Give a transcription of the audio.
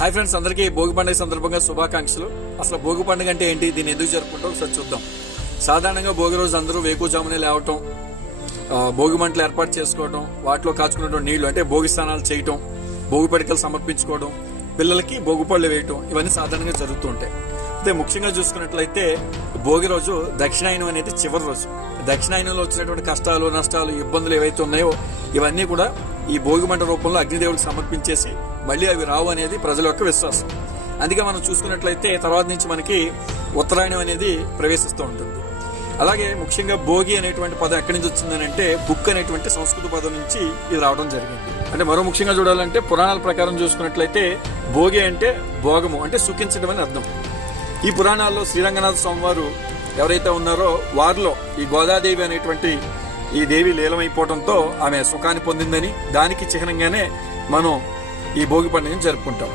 Hi friends, అందరికీ భోగి పండుగ సందర్భంగా శుభాకాంక్షలు. అసలు భోగి పండుగ అంటే ఏంటి, దీన్ని ఎందుకు జరుపుకుంటాం ఒకసారి చూద్దాం. సాధారణంగా భోగి రోజు అందరూ వేకువజామునే లేవటం, భోగి మంటలు ఏర్పాటు చేసుకోవడం, వాటిలో కాచుకున్నటువంటి నీళ్లు అంటే భోగి స్నానాలు చేయటం, భోగి పడికలు సమర్పించుకోవడం, పిల్లలకి భోగి పళ్ళు వేయటం, ఇవన్నీ సాధారణంగా జరుగుతూ ఉంటాయి. అయితే ముఖ్యంగా చూసుకున్నట్లయితే భోగి రోజు దక్షిణాయనం అనేది చివరి రోజు. దక్షిణాయనంలో వచ్చినటువంటి కష్టాలు, నష్టాలు, ఇబ్బందులు ఏవైతే ఉన్నాయో ఇవన్నీ కూడా ఈ భోగి మంట రూపంలో అగ్నిదేవుడికి సమర్పించేసి మళ్ళీ అవి రావు అనేది ప్రజల యొక్క విశ్వాసం. అందుకే మనం చూసుకున్నట్లయితే తర్వాత నుంచి మనకి ఉత్తరాయణం అనేది ప్రవేశిస్తూ ఉంటుంది. అలాగే ముఖ్యంగా భోగి అనేటువంటి పదం ఎక్కడి నుంచి వచ్చిందని అంటే బుక్ అనేటువంటి సంస్కృత పదం నుంచి ఇది రావడం జరిగింది. అంటే మరో ముఖ్యంగా చూడాలంటే పురాణాల ప్రకారం చూసుకున్నట్లయితే భోగి అంటే భోగము అంటే సుఖించడం అని అర్థం. ఈ పురాణాల్లో శ్రీరంగనాథ స్వామి వారు ఎవరైతే ఉన్నారో వారిలో ఈ గోదాదేవి అనేటువంటి ఈ దేవి లీలమైపోవడంతో ఆమె సుఖాన్ని పొందిందని, దానికి చిహ్నంగానే మనం ఈ భోగి పండుగను జరుపుకుంటాం.